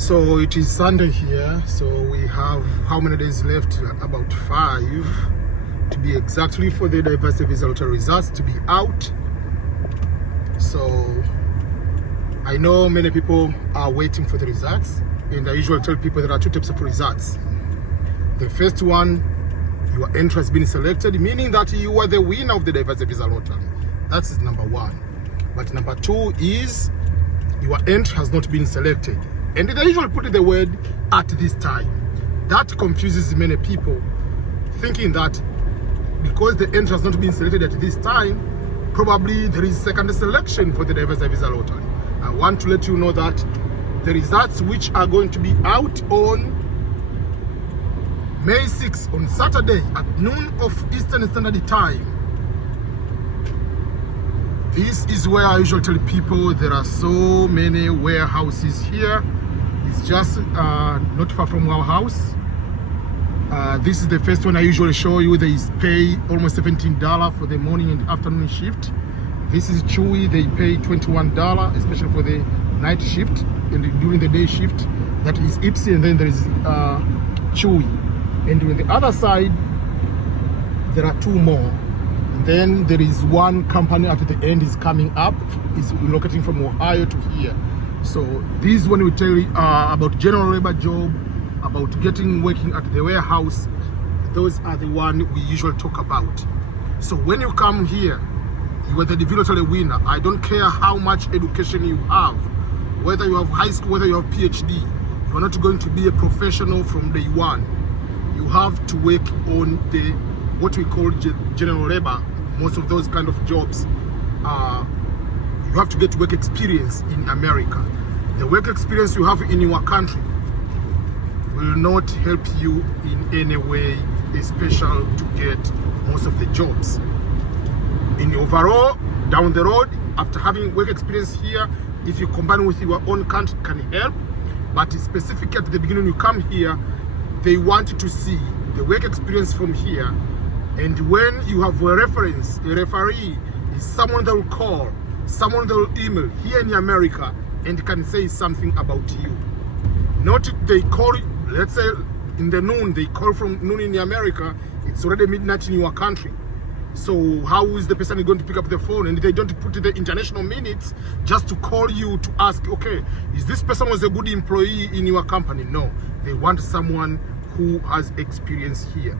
So it is Sunday here, so we have how many days left? About 5 to be exactly for the diversity visa lottery results to be out. So I know many people are waiting for the results, and I usually tell people there are 2 types of results. The first one, your entry has been selected, meaning that you are the winner of the diversity visa lottery. That's number 1. But number 2 is your entry has not been selected. And they usually put the word at this time. That confuses many people, thinking that because the entry has not been selected at this time, probably there is second selection for the diversity visa lottery. I want to let you know that the results which are going to be out on May 6th on Saturday at noon of Eastern Standard Time. This is where I usually tell people there are so many warehouses here. It's just not far from our house. This is the first one I usually show you. They pay almost $17 for the morning and afternoon shift. This is Chewy. They pay $21, especially for the night shift and during the day shift. That is Ipsy, and then there is Chewy. And on the other side, there are 2 more. And then there is one company at the end is coming up. Is relocating from Ohio to here. So this one will tell you about general labor job, about working at the warehouse. Those are the one we usually talk about. So when you come here, you are the lottery winner. I don't care how much education you have, whether you have high school, whether you have PhD. You are not going to be a professional from day one. You have to work on the what we call general labor. Most of those kind of jobs you have to get work experience in America. The work experience you have in your country will not help you in any way, especially to get most of the jobs. In overall, down the road, after having work experience here, if you combine with your own country, can help. But specifically at the beginning, you come here, they want to see the work experience from here. And when you have a reference, a referee is someone that will call, someone that will email here in America and can say something about you. Not they call, let's say in the noon, they call from noon in America, it's already midnight in your country. So how is the person going to pick up the phone? And they don't put the international minutes just to call you to ask, okay, is this person was a good employee in your company? No, they want someone who has experience here.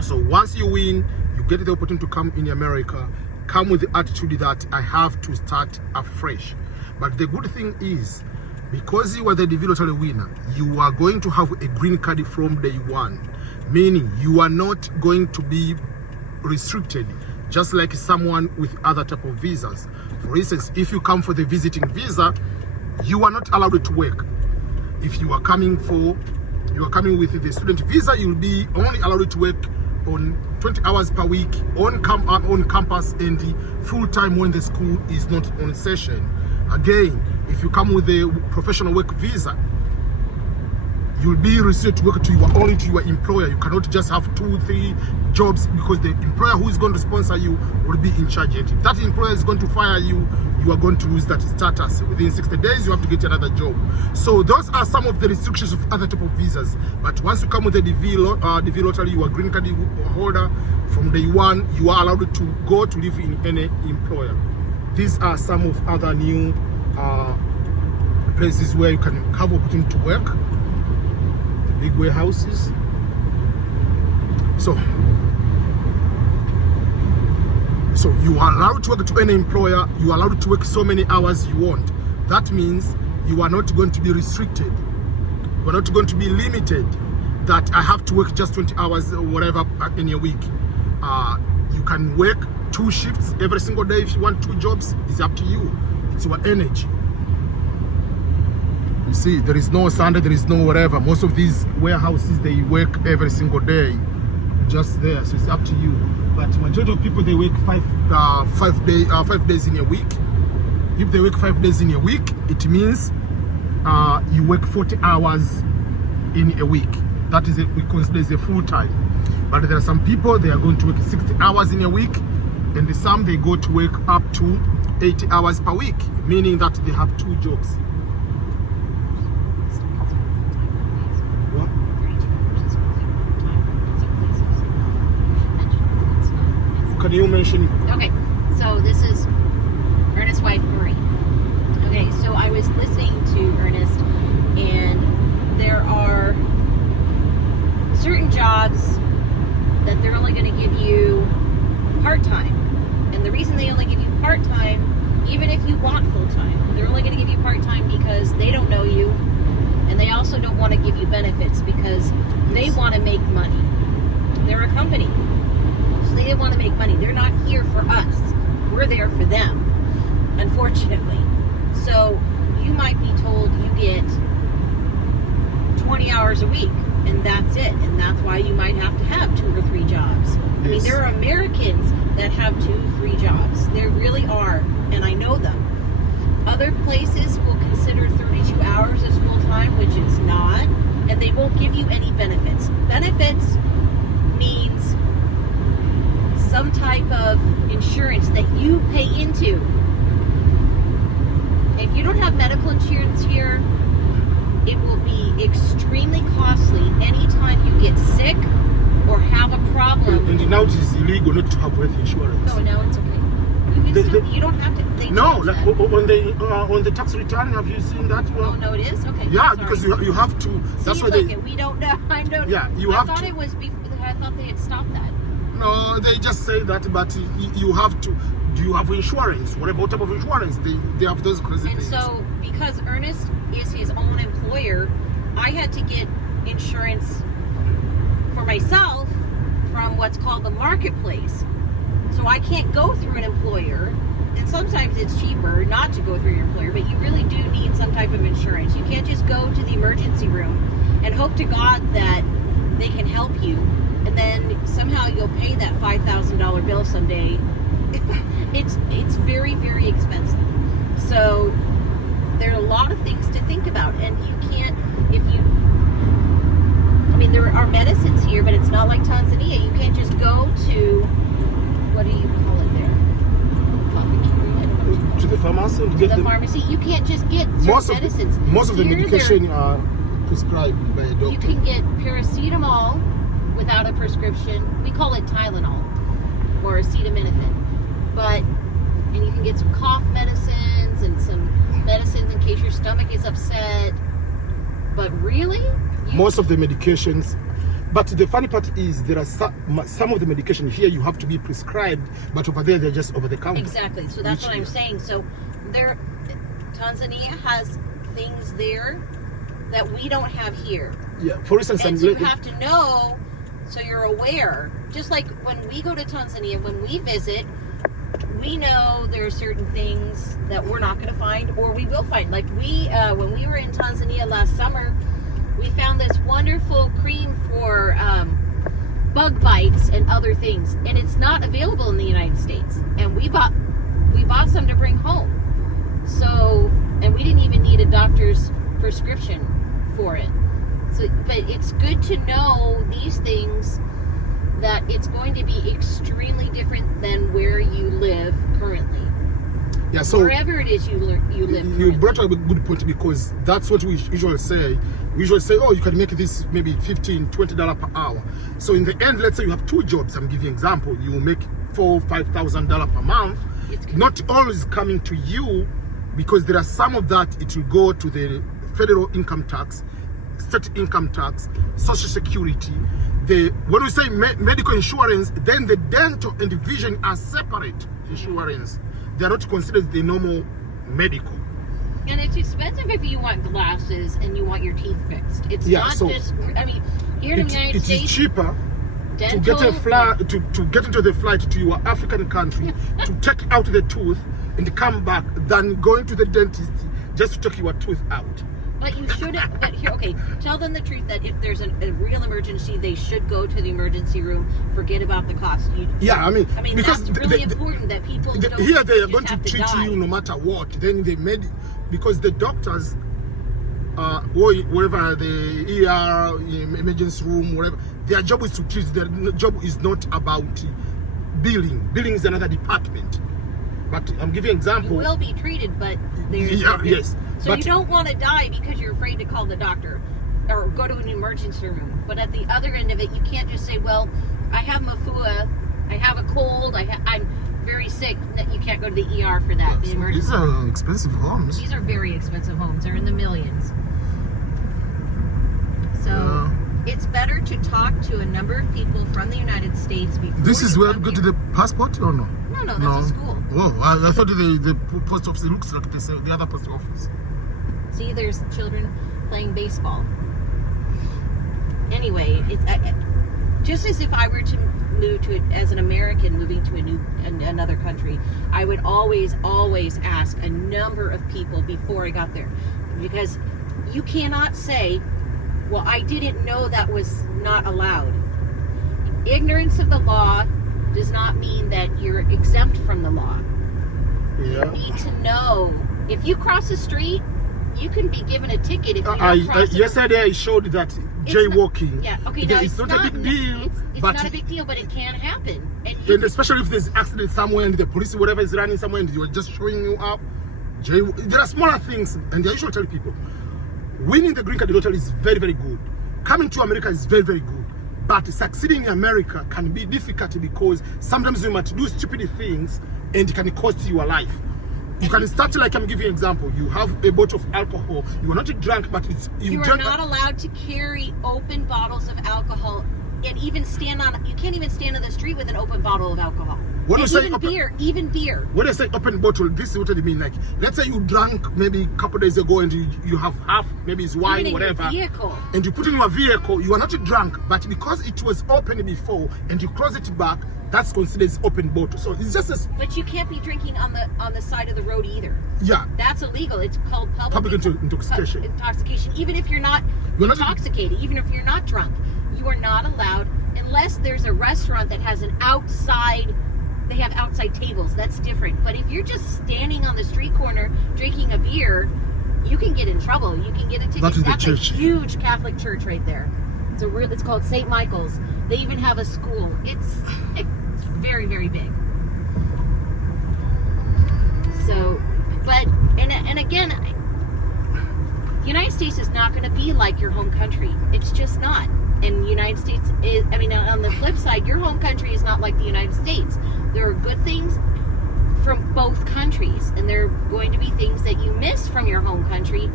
So once you win, you get the opportunity to come in America, come with the attitude that I have to start afresh. But the good thing is, because you are the lottery winner, you are going to have a green card from day one, meaning you are not going to be restricted, just like someone with other type of visas. For instance, if you come for the visiting visa, you are not allowed to work. If you are coming with the student visa, you'll be only allowed to work on 20 hours per week on campus and full time when the school is not on session. Again, if you come with a professional work visa, you'll be restricted to work only to your employer. You cannot just have 2-3 jobs, because the employer who is going to sponsor you will be in charge. If that employer is going to fire you, you are going to lose that status. Within 60 days, you have to get another job. So those are some of the restrictions of other type of visas. But once you come with the DV lottery, you are green card holder, from day one, you are allowed to go to live in any employer. These are some of other new places where you can have opportunity to work. The big warehouses. So you are allowed to work to any employer. You are allowed to work so many hours you want. That means you are not going to be restricted. You are not going to be limited that I have to work just 20 hours or whatever in a week. You can work 2 shifts every single day. If you want 2 jobs, it's up to you. It's your energy. You see, there is no Sunday, there is no whatever. Most of these warehouses, they work every single day, just there. So it's up to you. But majority of people, they work 5 days in a week. If they work 5 days in a week, it means you work 40 hours in a week. That is we consider as a full time. But there are some people, they are going to work 60 hours in a week, and some they go to work up to 80 hours per week, meaning that they have 2 jobs. company you mentioned. Okay, so this is Ernest's wife, Marie. Okay, so I was listening to Ernest, and there are certain jobs that they're only going to give you part-time. And the reason they only give you part-time, even if you want full-time, they're only going to give you part-time because they don't know you, and they also don't want to give you benefits because they want to make money. They're a company, so they want to make money. They're not here for us. We're there for them, unfortunately. So you might be told you get 20 hours a week, and that's it. And that's why you might have to have 2 or 3 jobs. I mean, there are Americans that have 2, 3 jobs. There really are, and I know them. Other places will consider 32 hours as full-time, which it's not, and they won't give you any benefits. Benefits means some type of insurance that you pay into. If you don't have medical insurance here, it will be extremely costly anytime you get sick or have a problem. And now it is illegal not to have health insurance. Oh, now it's okay. You don't have to. No, like on the tax return, have you seen that one? Oh no, it is okay. Yeah, sorry. because you have to. That's See, why look, we don't know. I don't. Yeah, you I have thought to. it was before. I thought they had stopped that. No, they just say that, but you have to. Do you have insurance? What type of insurance? They have those crazy And things. so, because Ernest is his own employer, I had to get insurance for myself from what's called the marketplace. So I can't go through an employer, and sometimes it's cheaper not to go through your employer, but you really do need some type of insurance. You can't just go to the emergency room and hope to God that they can help you, and then somehow you'll pay that $5,000 bill someday. It's very, very expensive. So there are a lot of things to think about, and you can't, I mean, there are medicines here, but it's not like Tanzania. You can't just go to, what do you call it there? To the pharmacy? To the pharmacy. You can't just get certain medicines. Most of the medication are prescribed by a doctor. You can get paracetamol without a prescription. We call it Tylenol or acetaminophen. And you can get some cough medicines and some medicines in case your stomach is upset. But really? Most of the medications. But the funny part is there are some of the medication here you have to be prescribed, but over there they're just over the counter. Exactly. So that's what I'm saying. So Tanzania has things there that we don't have here. Yeah. For instance, and so you have to know, so you're aware. Just like when we go to Tanzania, when we visit, we know there are certain things that we're not going to find, or we will find. Like when we were in Tanzania last summer, we found this wonderful cream for bug bites and other things, and it's not available in the United States. And we bought some to bring home. So, and we didn't even need a doctor's prescription for it. So, but it's good to know these things, that it's going to be extremely different than where you live currently. Yeah, so wherever it is you live currently. You brought up a good point, because that's what we usually say. We usually say, oh, you can make this maybe $15, $20 per hour. So in the end, let's say you have 2 jobs. I'm giving you an example. You will make $4,000, $5,000 per month. Not all is coming to you, because there are some of that it will go to the federal income tax, state income tax, social security. When we say medical insurance, then the dental and vision are separate insurance. They are not considered the normal medical. And it's expensive if you want glasses and you want your teeth fixed. It's not just, I mean, here in the United States, it is cheaper to get a flight, to get into the flight to your African country to take out the tooth and come back than going to the dentist just to take your tooth out. But you shouldn't. But here, okay, tell them the truth that if there's a real emergency, they should go to the emergency room. Forget about the cost. I mean, because that's really important that people don't. Here they are going to have treat die. you no matter what. Then they made, because the doctors, or wherever the ER, emergency room, whatever, their job is to treat. Their job is not about billing. Billing is another department. But I'm giving an example. You will be treated, but there's yes. So you don't want to die because you're afraid to call the doctor or go to an emergency room. But at the other end of it, you can't just say, well, I have mafua I have a cold. I'm very sick. That you can't go to the ER for that. The emergency. These are expensive homes. These are very expensive homes. They're in the millions. So it's better to talk to a number of people from the United States before. This is you where come you go to here. the passport or no? No, that's a school. Oh, I thought the post office looks like the other post office. See, there's children playing baseball. Anyway, it's just as if I were to move to as an American moving to another country, I would always ask a number of people before I got there, because you cannot say, well, I didn't know that was not allowed. Ignorance of the law does not mean that you're exempt from the law. Yeah. You need to know. If you cross the street, you can be given a ticket if you don't cross yesterday I showed that jaywalking. Yeah, okay, now it's not a big deal. It's but not a big deal, but it can happen. And especially if there's an accident somewhere and the police whatever is running somewhere and you're just showing you up. There are smaller things, and I usually tell people, winning the green card lottery is very, very good. Coming to America is very, very good. But succeeding in America can be difficult because sometimes you might do stupid things and it can cost you your life. You can start like, I'm giving you an example. You have a bottle of alcohol. You are not drunk, but you are not allowed to carry open bottles of alcohol and even you can't even stand on the street with an open bottle of alcohol. When you say even beer. When I say open bottle, this is what I mean. Like, let's say you drank maybe a couple days ago and you have half, maybe it's wine, even whatever. In your vehicle. And you put it in your vehicle, you are not drunk, but because it was open before and you close it back, that's considered open bottle. So it's just a... But you can't be drinking on the side of the road either. Yeah. That's illegal. It's called public intoxication. Intoxication. Even if you're not intoxicated, even if you're not drunk, you are not allowed unless there's a restaurant that has an outside. They have outside tables. That's different. But if you're just standing on the street corner drinking a beer, you can get in trouble. You can get a ticket. That's a huge Catholic church right there. It's called St. Michael's. They even have a school. It's very, very big. So, but and again, the United States is not going to be like your home country. It's just not. And the United States is, I mean, on the flip side, your home country is not like the United States. There are good things from both countries, and there are going to be things that you miss from your home country.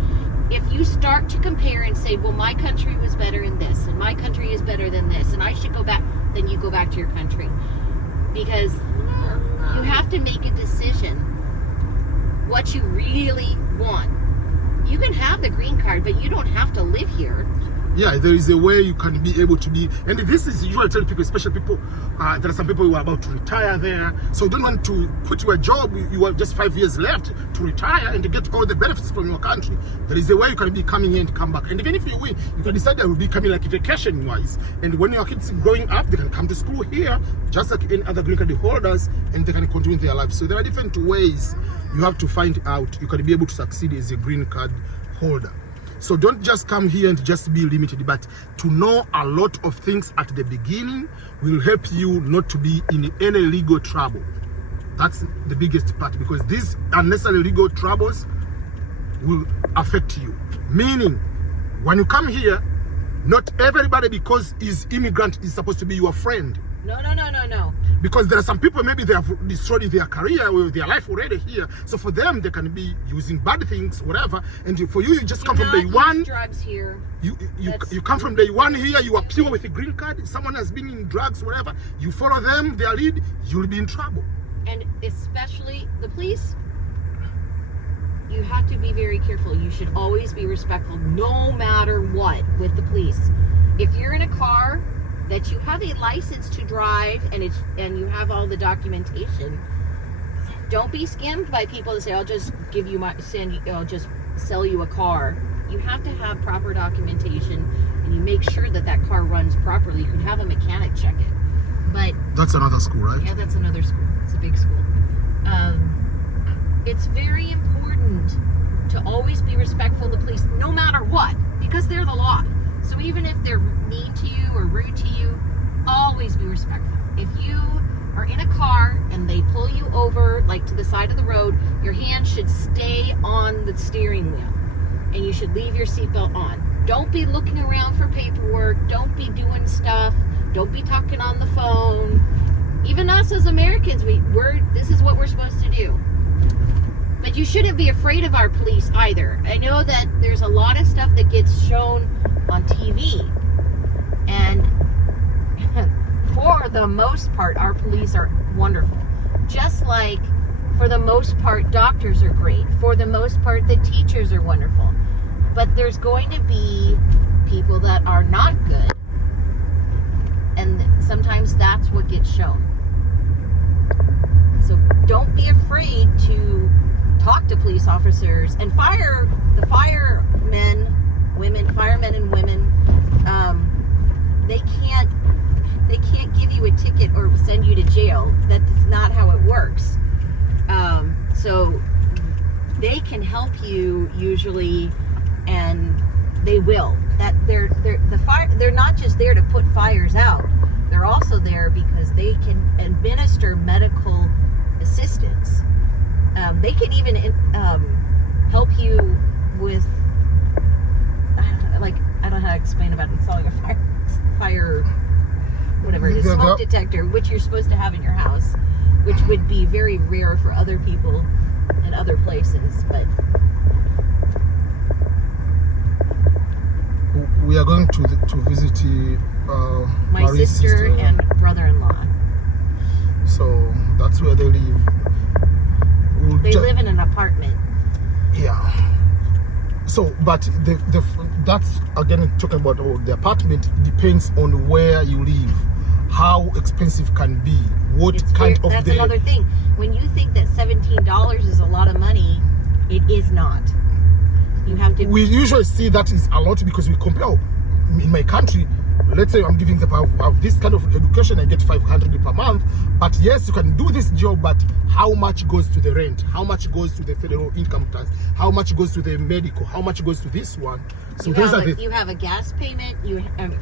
If you start to compare and say, well, my country was better in this, and my country is better than this, and I should go back, then you go back to your country. Because you have to make a decision what you really want. You can have the green card, but you don't have to live here. Yeah, there is a way you can be able to be, and this is usually tell people, especially people, there are some people who are about to retire there, so you don't want to quit your job. You have just 5 years left to retire and to get all the benefits from your country. There is a way you can be coming here and come back, and even if you win, you can decide that will be coming like vacation wise, and when your kids growing up, they can come to school here just like any other green card holders, and they can continue their life. So there are different ways you have to find out you can be able to succeed as a green card holder. So don't just come here and just be limited, but to know a lot of things at the beginning will help you not to be in any legal trouble. That's the biggest part, because these unnecessary legal troubles will affect you. Meaning, when you come here, not everybody because is immigrant is supposed to be your friend. No. Because there are some people, maybe they have destroyed their career or their life already here. So for them, they can be using bad things, whatever. And for you, you just come from day one. Drugs here. You come from day one here. You are pure with a green card. Someone has been in drugs, whatever. You follow them, their lead. You'll be in trouble. And especially the police. You have to be very careful. You should always be respectful, no matter what, with the police. If you're in a car that you have a license to drive and you have all the documentation, don't be scammed by people that say, I'll just give you I'll just sell you a car. You have to have proper documentation, and you make sure that car runs properly. You can have a mechanic check it. But that's another school, right? Yeah, that's another school. It's a big school. It's very important to always be respectful of the police, no matter what, because they're the law. So even if they're mean to you or rude to you, always be respectful. If you are in a car and they pull you over, like to the side of the road, your hand should stay on the steering wheel, and you should leave your seatbelt on. Don't be looking around for paperwork. Don't be doing stuff. Don't be talking on the phone. Even us as Americans, this is what we're supposed to do. But you shouldn't be afraid of our police either. I know that there's a lot of stuff that gets shown on TV. And for the most part, our police are wonderful. Just like, for the most part, doctors are great. For the most part, the teachers are wonderful. But there's going to be people that are not good. And sometimes that's what gets shown. So don't be afraid to talk to police officers and firemen and women. They can't give you a ticket or send you to jail. That is not how it works. So they can help you usually, and they will. That they're not just there to put fires out. They're also there because they can administer medical assistance. They can even help you with, I don't know how to explain about installing a fire, whatever it is, smoke detector, which you're supposed to have in your house, which would be very rare for other people in other places. But we are going to visit my Marie's sister and brother-in-law. So that's where they live. They live in an apartment. Yeah. So, but that's again talking about the apartment depends on where you live, how expensive can be, That's another thing. When you think that $17 is a lot of money, it is not. You have to. We usually see that is a lot because we compare. In my country, let's say I'm giving of this kind of education, I get $500 per month. But yes, you can do this job, but how much goes to the rent? How much goes to the federal income tax? How much goes to the medical? How much goes to this one? So you have a gas payment.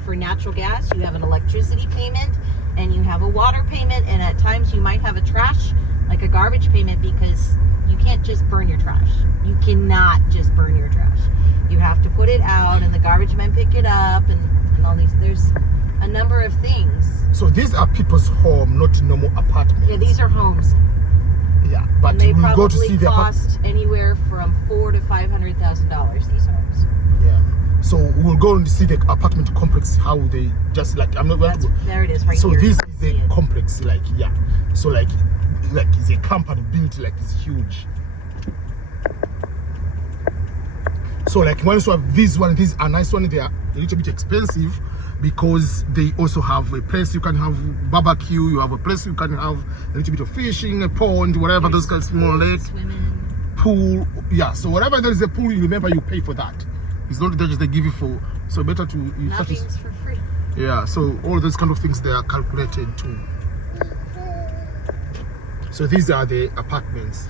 For natural gas, you have an electricity payment, and you have a water payment, and at times you might have a trash, like a garbage payment, because you can't just burn your trash. You cannot just burn your trash. You have to put it out, and the garbage men pick it up, and all these. There's a number of things. So these are people's home, not normal apartments. Yeah, these are homes. Yeah, but and they we'll go to see the cost anywhere from $400,000 to $500,000. These homes. Yeah. So we'll go and see the apartment complex. How they just like I'm not going to go. There it is, right so here. So this is a complex, So like it's a company built it's huge. So like once you have this one, these are nice one. They are a little bit expensive because they also have a place you can have barbecue. You have a place you can have a little bit of fishing, a pond, whatever. Those kind of small lake, pool. Yeah. So wherever there is a pool, you remember you pay for that. It's not just they give you for. So better to. Nothing's for free. Yeah. So all those kind of things they are calculated too. So these are the apartments.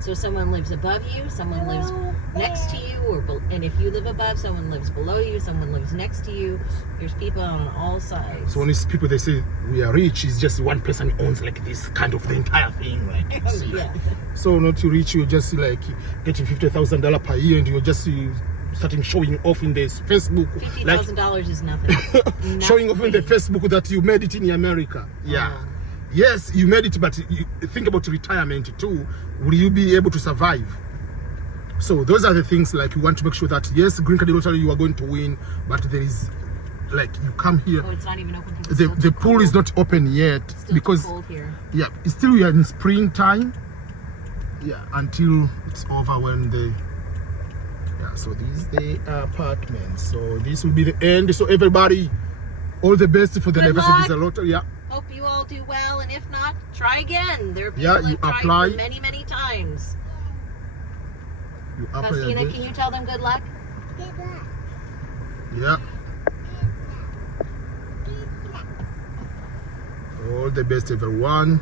So someone lives above you, someone lives next to you, and if you live above, someone lives below you, someone lives next to you. There's people on all sides. So when it's people, they say we are rich, it's just one person owns this kind of the entire thing. Yeah. So not you rich, you're just getting $50,000 per year, and you're just starting showing off in this Facebook. $50,000 is nothing. Showing off in the Facebook that you made it in America. Yeah. Yes, you made it, but you think about retirement too. Will you be able to survive? So those are the things you want to make sure that yes, green card lottery you are going to win, but there is you come here. Oh, it's not even open. The pool is not open yet because cold here. Yeah, it's still we are in springtime. Yeah, until it's over when so these the apartments. So this will be the end. So everybody, all the best for the University Visa Lottery. Yeah. Hope you all do well, and if not, try again. There are people you who tried apply for many, many times. You apply Faustina, again. can you tell them good luck? Good luck. Yeah. All the best, everyone.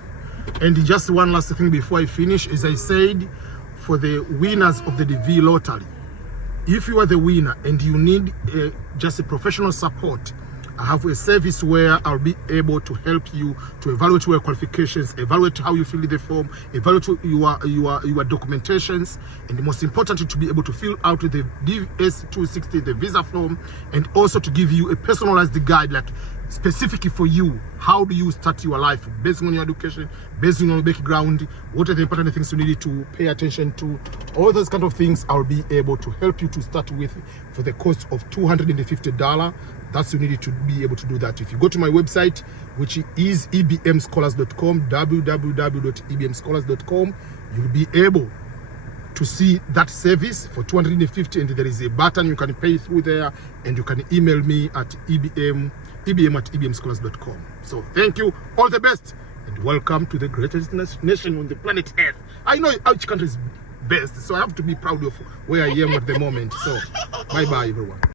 And just one last thing before I finish, as I said, for the winners of the DV lottery, if you are the winner and you need just a professional support, I have a service where I'll be able to help you to evaluate your qualifications, evaluate how you fill the form, evaluate your documentations, and most importantly, to be able to fill out the DS-260, the visa form, and also to give you a personalized guide, specifically for you. How do you start your life based on your education, based on your background? What are the important things you need to pay attention to? All those kind of things I'll be able to help you to start with for the cost of $250. That's you need to be able to do that. If you go to my website, which is ebmscholars.com, www.ebmscholars.com, you'll be able to see that service for $250, and there is a button you can pay through there, and you can email me at ebm@ebmscholars.com. So thank you, all the best, and welcome to the greatest nation on the planet Earth. I know each country is best, so I have to be proud of where I am at the moment. So bye bye everyone.